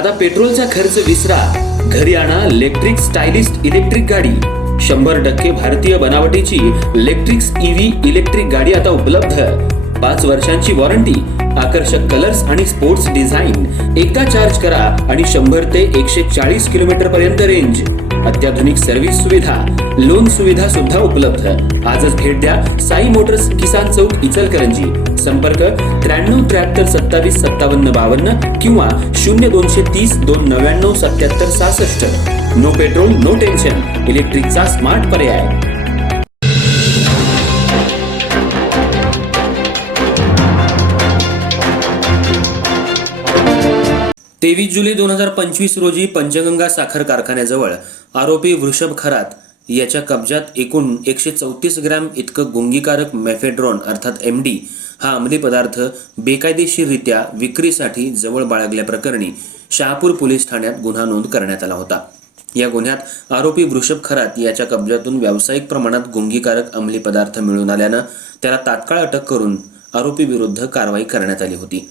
आता पेट्रोलचा खर्च विसरा, घरी आणा इलेक्ट्रिक स्टायलिस्ट इलेक्ट्रिक गाडी। 100% भारतीय बनावटीची इलेक्ट्रिक्स ईव्ही इलेक्ट्रिक गाडी आता उपलब्ध। 5 वर्षांची वॉरंटी, आकर्षक कलर्स आणि स्पोर्ट्स डिझाइन। एकदा चार्ज करा आणि 100 ते 140 किलोमीटर पर्यंत रेंज। अत्याधुनिक सर्व्हिस सुविधा, लोन सुविधा सुद्धा उपलब्ध। आजच भेट द्या साई मोटर्स, किसान चौक, इचलकरंजी। संपर्क 93 73 27 57 52 किंवा 0230 299 77 66। नो पेट्रोल नो टेन्शन, इलेक्ट्रिकचा स्मार्ट पर्याय। 23 जुलै 2025 रोजी पंचगंगा साखर कारखान्याजवळ आरोपी वृषभ खरात याच्या कब्जात एकूण 134 ग्रॅम इतकं गुंगीकारक मेफेड्रॉन अर्थात MD हा अंमली पदार्थ बेकायदेशीररित्या विक्रीसाठी जवळ बाळगल्याप्रकरणी शहापूर पोलीस ठाण्यात गुन्हा नोंद करण्यात आला होता। या गुन्ह्यात आरोपी वृषभ खरात याच्या कब्जातून व्यावसायिक प्रमाणात गुंगीकारक अंमली पदार्थ मिळून आल्यानं त्याला तात्काळ अटक करून आरोपी विरुद्ध कारवाई करण्यात आली होती।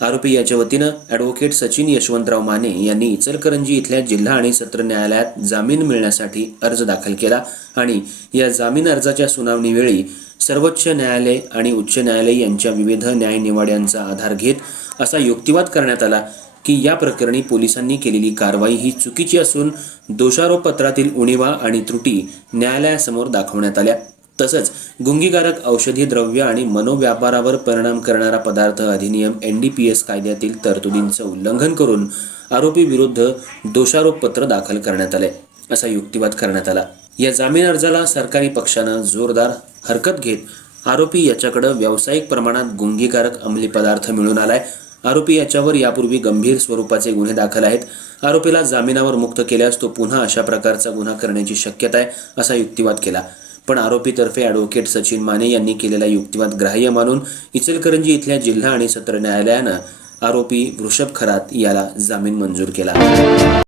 आरोपी याच्या वतीनं ॲडव्होकेट सचिन यशवंतराव माने यांनी इचलकरंजी इथल्या जिल्हा आणि सत्र न्यायालयात जामीन मिळण्यासाठी अर्ज दाखल केला आणि या जामीन अर्जाच्या सुनावणीवेळी सर्वोच्च न्यायालय आणि उच्च न्यायालय यांच्या विविध न्यायनिवाड्यांचा आधार घेत असा युक्तिवाद करण्यात आला की या प्रकरणी पोलिसांनी केलेली कारवाई ही चुकीची असून दोषारोपपत्रातील उणीवा आणि त्रुटी न्यायालयासमोर दाखवण्यात आल्या। तसंच गुंगीकारक औषधी द्रव्य आणि मनोव्यापारावर परिणाम करणारा पदार्थ अधिनियम NDPS कायद्यातील तरतुदींचं उल्लंघन करून आरोपी विरुद्ध दोषारोपपत्र दाखल करण्यात आले असा युक्तिवाद करण्यात आला। या जामीन अर्जाला सरकारी पक्षानं जोरदार हरकत घेत आरोपी याच्याकडे व्यावसायिक प्रमाणात गुंगीकारक अंमली पदार्थ मिळून आलाय। आरोपी याच्यावर यापूर्वी गंभीर स्वरूपाचे गुन्हे दाखल आहेत। आरोपीला जामिनावर मुक्त केल्यास तो पुन्हा अशा प्रकारचा गुन्हा करण्याची शक्यता आहे असा युक्तिवाद केला। पण आरोपीतर्फे ॲडव्होकेट सचिन माने यांनी केलेला युक्तिवाद ग्राह्य मानून इचलकरंजी इथल्या जिल्हा आणि सत्र न्यायालयानं आरोपी वृषभ खरात याला जामीन मंजूर केला।